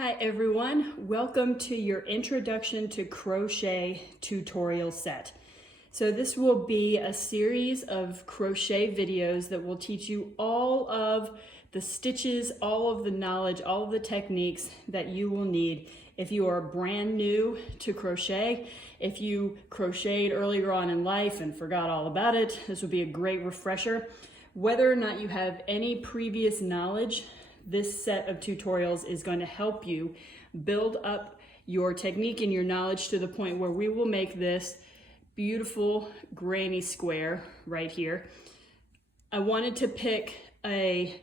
Hi everyone, welcome to your Introduction to Crochet tutorial set. So this will be a series of crochet videos that will teach you all of the stitches, all of the knowledge, all of the techniques that you will need if you are brand new to crochet. If you crocheted earlier on in life and forgot all about it, this will be a great refresher. Whether or not you have any previous knowledge, this set of tutorials is going to help you build up your technique and your knowledge to the point where we will make this beautiful granny square right here. I wanted to pick a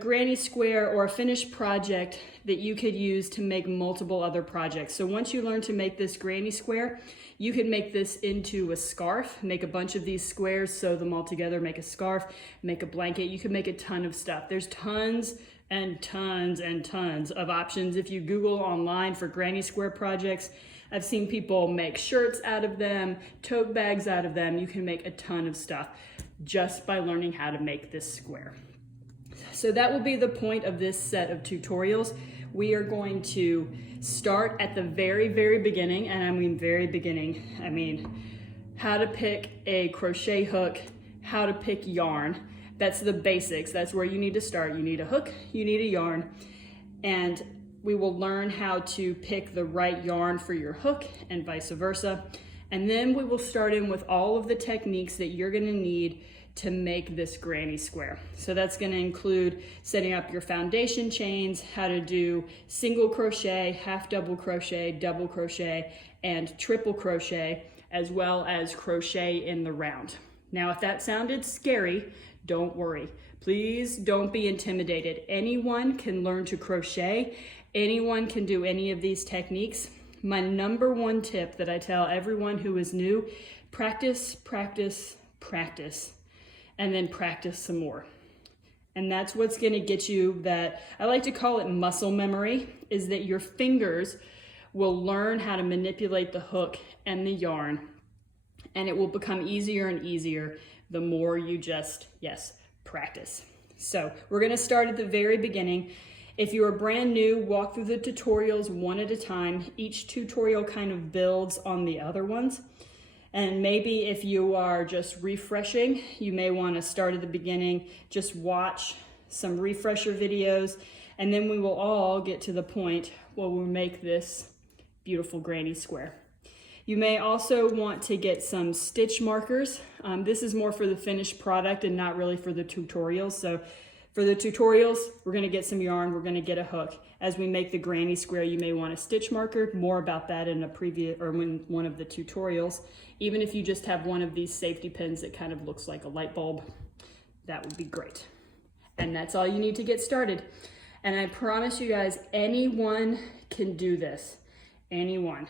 granny square or a finished project that you could use to make multiple other projects. So once you learn to make this granny square, you can make this into a scarf, make a bunch of these squares, sew them all together, make a scarf, make a blanket. You can make a ton of stuff. There's tons and tons and tons of options. If you Google online for granny square projects, I've seen people make shirts out of them, tote bags out of them. You can make a ton of stuff just by learning how to make this square. So that will be the point of this set of tutorials. We are going to start at the very, very beginning, and I mean very beginning. I mean how to pick a crochet hook, how to pick yarn. That's the basics. That's where you need to start. You need a hook, you need a yarn, and we will learn how to pick the right yarn for your hook and vice versa. And then we will start in with all of the techniques that you're going to need to make this granny square. So that's going to include setting up your foundation chains, how to do single crochet, half double crochet, double crochet, and triple crochet, as well as crochet in the round. Now, if that sounded scary, don't worry. Please don't be intimidated. Anyone can learn to crochet. Anyone can do any of these techniques. My number one tip that I tell everyone who is new, practice, practice, practice. And then practice some more. And that's what's going to get you that, I like to call it muscle memory, is that your fingers will learn how to manipulate the hook and the yarn, and it will become easier and easier the more you just, yes, practice. So we're going to start at the very beginning. If you are brand new, walk through the tutorials one at a time. Each tutorial kind of builds on the other ones. And maybe if you are just refreshing, you may want to start at the beginning, just watch some refresher videos, and then we will all get to the point where we make this beautiful granny square. You may also want to get some stitch markers. This is more for the finished product and not really for the tutorials. So for the tutorials, we're going to get some yarn, we're going to get a hook. As we make the granny square, you may want a stitch marker. More about that in a previous or in one of the tutorials. Even if you just have one of these safety pins that kind of looks like a light bulb, that would be great. And that's all you need to get started. And I promise you guys, anyone can do this. Anyone.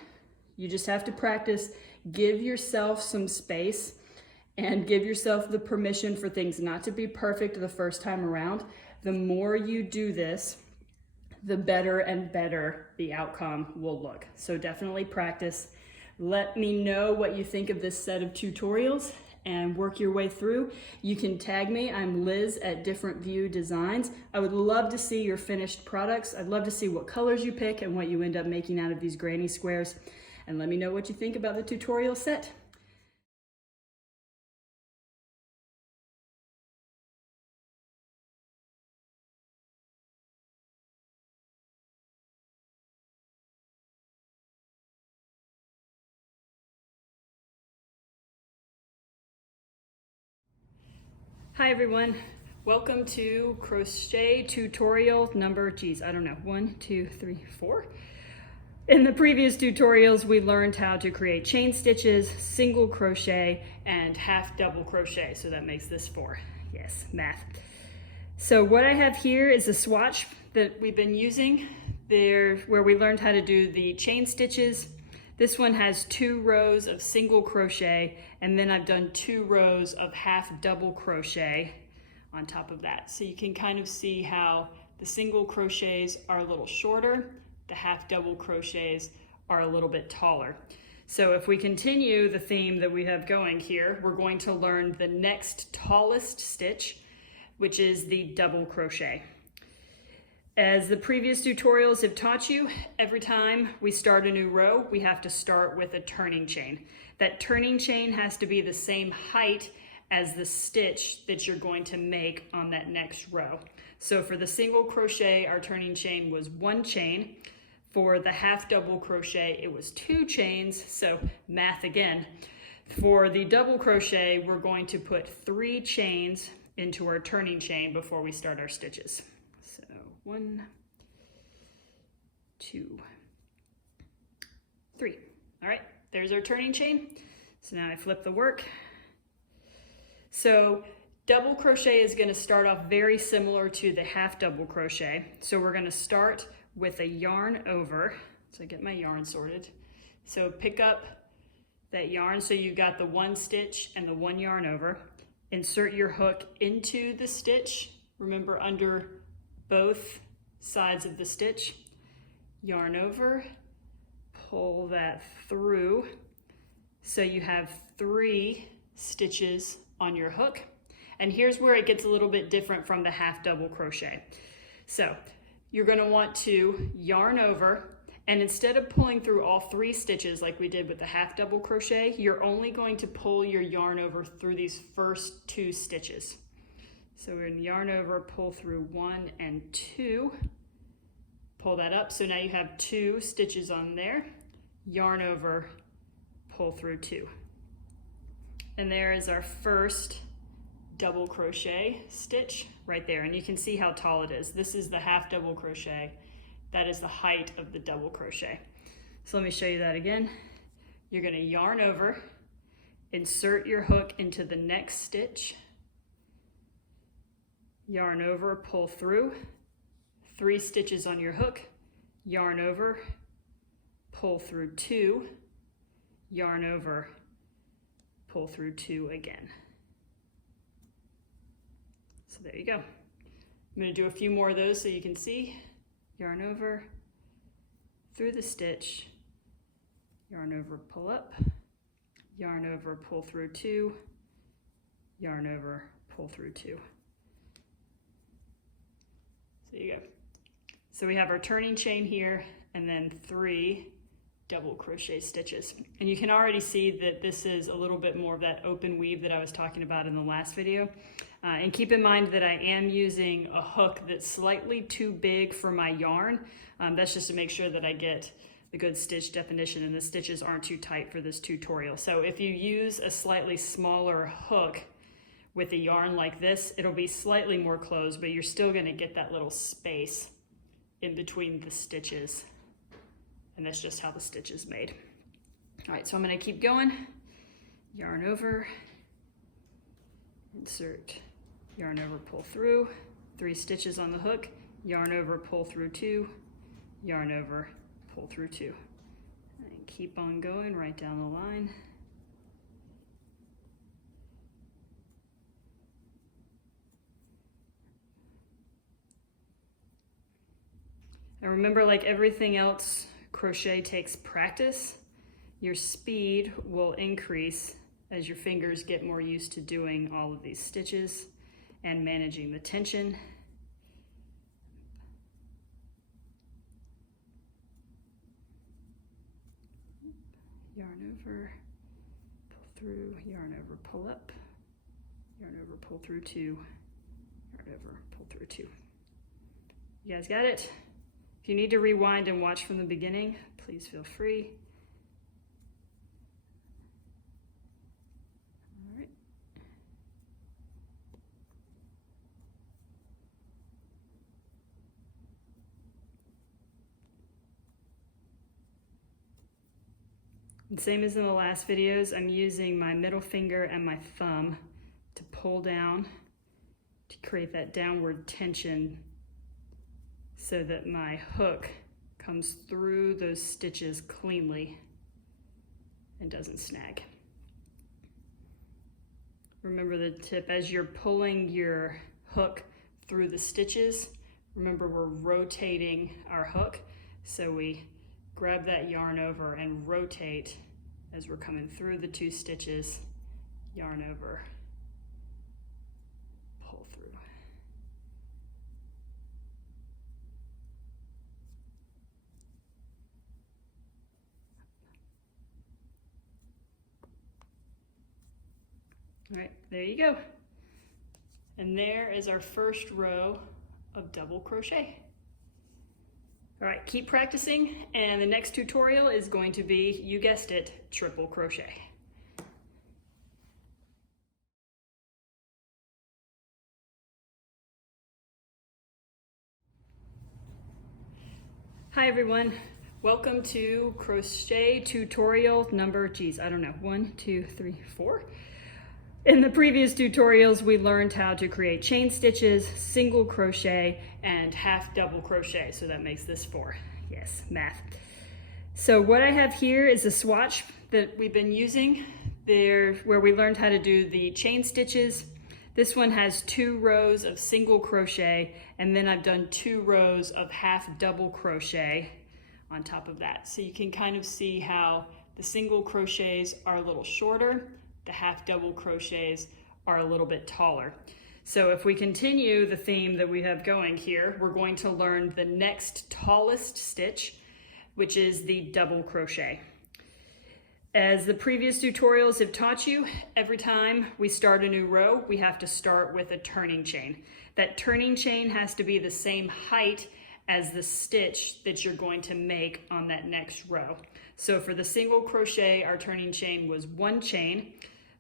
You just have to practice. Give yourself some space and give yourself the permission for things not to be perfect the first time around. The more you do this, the better and better the outcome will look. So definitely practice. Let me know what you think of this set of tutorials and work your way through. You can tag me. I'm Liz at Different View Designs. I would love to see your finished products. I'd love to see what colors you pick and what you end up making out of these granny squares. And let me know what you think about the tutorial set. Hi everyone, welcome to crochet tutorial number, I don't know, 1, 2, 3, 4. In the previous tutorials, we learned how to create chain stitches, single crochet, and half double crochet. So that makes this 4. Yes, math. So what I have here is a swatch that we've been using there where we learned how to do the chain stitches. This one has 2 rows of single crochet, and then I've done 2 rows of half double crochet on top of that. So you can kind of see how the single crochets are a little shorter, the half double crochets are a little bit taller. So if we continue the theme that we have going here, we're going to learn the next tallest stitch, which is the double crochet. As the previous tutorials have taught you, every time we start a new row, we have to start with a turning chain. That turning chain has to be the same height as the stitch that you're going to make on that next row. So for the single crochet, our turning chain was 1 chain. For the half double crochet, it was 2 chains, so math again. For the double crochet, we're going to put 3 chains into our turning chain before we start our stitches. So 1, 2, 3. All right, there's our turning chain. So now I flip the work. So double crochet is going to start off very similar to the half double crochet. So we're going to start with a yarn over. So I get my yarn sorted. So pick up that yarn. So you got the 1 stitch and the 1 yarn over. Insert your hook into the stitch. Remember, under both sides of the stitch. Yarn over, pull that through. So you have 3 stitches on your hook. And here's where it gets a little bit different from the half double crochet. So you're going to want to yarn over, and instead of pulling through all 3 stitches like we did with the half double crochet, you're only going to pull your yarn over through these first 2 stitches. So we're going to yarn over, pull through 1 and 2, pull that up. So now you have 2 stitches on there, yarn over, pull through 2. And there is our first double crochet stitch right there. And you can see how tall it is. This is the half double crochet. That is the height of the double crochet. So let me show you that again. You're going to yarn over, insert your hook into the next stitch, yarn over, pull through, 3 stitches on your hook, yarn over, pull through 2, yarn over, pull through 2 again. So there you go. I'm going to do a few more of those so you can see. Yarn over, through the stitch, yarn over, pull up, yarn over, pull through 2, yarn over, pull through 2. So there you go. So we have our turning chain here, and then 3 double crochet stitches. And you can already see that this is a little bit more of that open weave that I was talking about in the last video. And keep in mind that I am using a hook that's slightly too big for my yarn. That's just to make sure that I get the good stitch definition and the stitches aren't too tight for this tutorial. So if you use a slightly smaller hook with a yarn like this, it'll be slightly more closed, but you're still going to get that little space in between the stitches. And that's just how the stitch is made. All right, so I'm going to keep going. Yarn over, insert, yarn over, pull through, 3 stitches on the hook, yarn over, pull through 2, yarn over, pull through 2. And keep on going right down the line. And remember, like everything else, crochet takes practice. Your speed will increase as your fingers get more used to doing all of these stitches and managing the tension. Yarn over, pull through, yarn over, pull up, yarn over, pull through 2, yarn over, pull through 2. You guys got it? If you need to rewind and watch from the beginning, please feel free. All right. And same as in the last videos, I'm using my middle finger and my thumb to pull down to create that downward tension so that my hook comes through those stitches cleanly and doesn't snag. Remember the tip, as you're pulling your hook through the stitches, remember we're rotating our hook, so we grab that yarn over and rotate as we're coming through the 2 stitches, yarn over, pull through. All right, there you go. And there is our first row of double crochet. All right, keep practicing, and the next tutorial is going to be, you guessed it, triple crochet. Hi everyone, welcome to crochet tutorial number, I don't know, 1, 2, 3, 4. In the previous tutorials, we learned how to create chain stitches, single crochet, and half double crochet. So that makes this 4. Yes, math. So what I have here is a swatch that we've been using there, where we learned how to do the chain stitches. This one has 2 rows of single crochet, and then I've done 2 rows of half double crochet on top of that. So you can kind of see how the single crochets are a little shorter, the half double crochets are a little bit taller. So if we continue the theme that we have going here, we're going to learn the next tallest stitch, which is the double crochet. As the previous tutorials have taught you, every time we start a new row, we have to start with a turning chain. That turning chain has to be the same height as the stitch that you're going to make on that next row. So for the single crochet, our turning chain was 1 chain.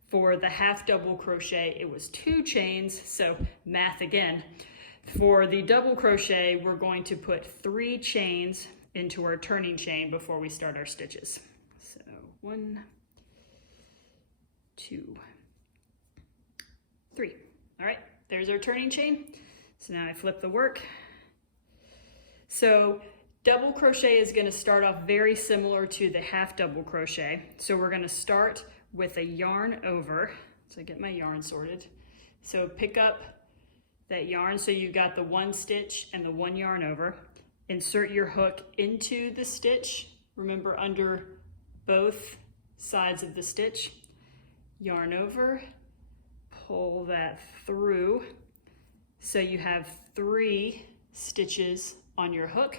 For the half double crochet, it was 2 chains, so math again. For the double crochet, we're going to put 3 chains into our turning chain before we start our stitches. So 1, 2, 3. All right, there's our turning chain. So now I flip the work. So double crochet is going to start off very similar to the half double crochet. So we're going to start with a yarn over. So I get my yarn sorted. So pick up that yarn, so you got the 1 stitch and the 1 yarn over. Insert your hook into the stitch. Remember, under both sides of the stitch. Yarn over, pull that through. So you have 3 stitches on your hook.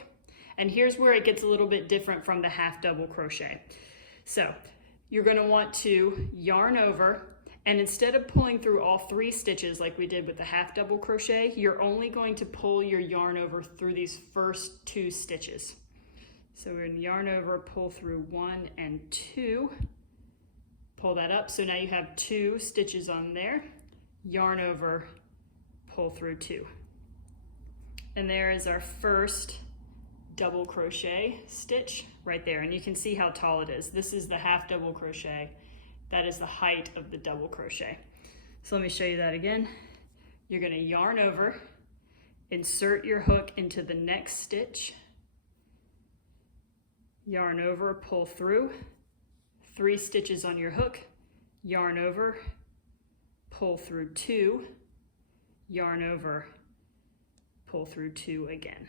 And here's where it gets a little bit different from the half double crochet. So you're going to want to yarn over, and instead of pulling through all 3 stitches like we did with the half double crochet, you're only going to pull your yarn over through these first 2 stitches. So we're going to yarn over, pull through 1 and 2, pull that up. So now you have 2 stitches on there, yarn over, pull through 2. And there is our first double crochet stitch right there, and you can see how tall it is. This is the half double crochet. That is the height of the double crochet. So let me show you that again. You're going to yarn over, insert your hook into the next stitch, yarn over, pull through, 3 stitches on your hook, yarn over, pull through 2, yarn over, pull through 2 again.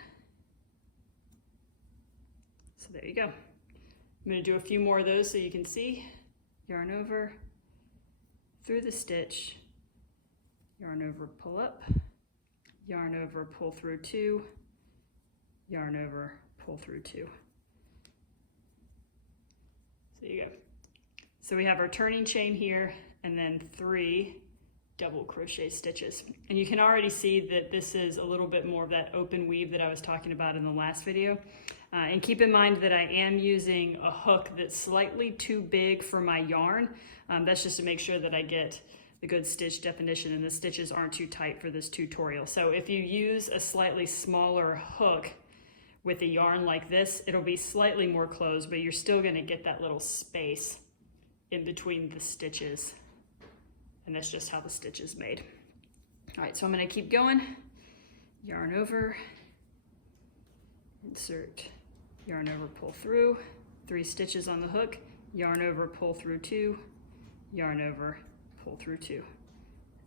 So there you go. I'm going to do a few more of those so you can see. Yarn over, through the stitch, yarn over, pull up, yarn over, pull through 2, yarn over, pull through 2. So there you go. So we have our turning chain here, and then 3 double crochet stitches. And you can already see that this is a little bit more of that open weave that I was talking about in the last video. And keep in mind that I am using a hook that's slightly too big for my yarn. That's just to make sure that I get the good stitch definition and the stitches aren't too tight for this tutorial. So if you use a slightly smaller hook with a yarn like this, it'll be slightly more closed, but you're still going to get that little space in between the stitches. And that's just how the stitch is made. All right, so I'm going to keep going. Yarn over, insert, yarn over, pull through, 3 stitches on the hook, yarn over, pull through 2, yarn over, pull through 2.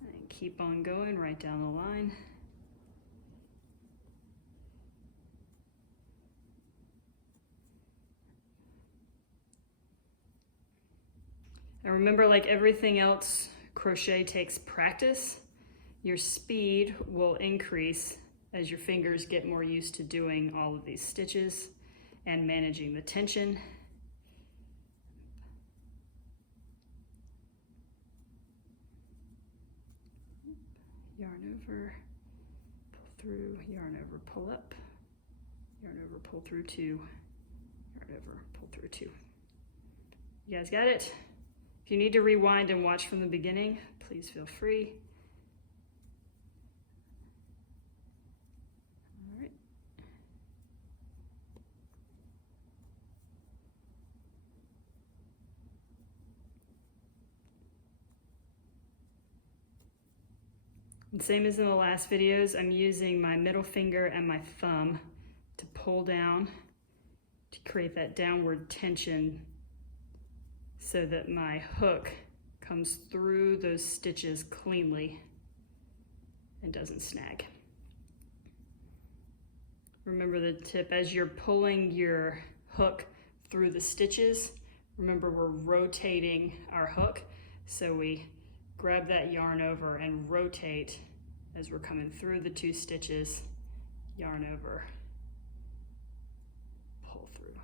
And keep on going right down the line. And remember, like everything else, crochet takes practice. Your speed will increase as your fingers get more used to doing all of these stitches and managing the tension. yarn over, pull through, yarn over, pull up, yarn over, pull through 2, yarn over, pull through 2. You guys got it? If you need to rewind and watch from the beginning, please feel free. All right. And same as in the last videos, I'm using my middle finger and my thumb to pull down to create that downward tension so that my hook comes through those stitches cleanly and doesn't snag. Remember the tip, as you're pulling your hook through the stitches, remember we're rotating our hook, so we grab that yarn over and rotate as we're coming through the 2 stitches, yarn over, pull through.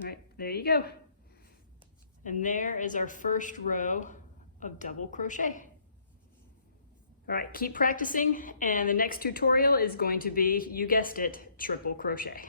All right, there you go. And there is our first row of double crochet. All right, keep practicing, and the next tutorial is going to be, you guessed it, triple crochet.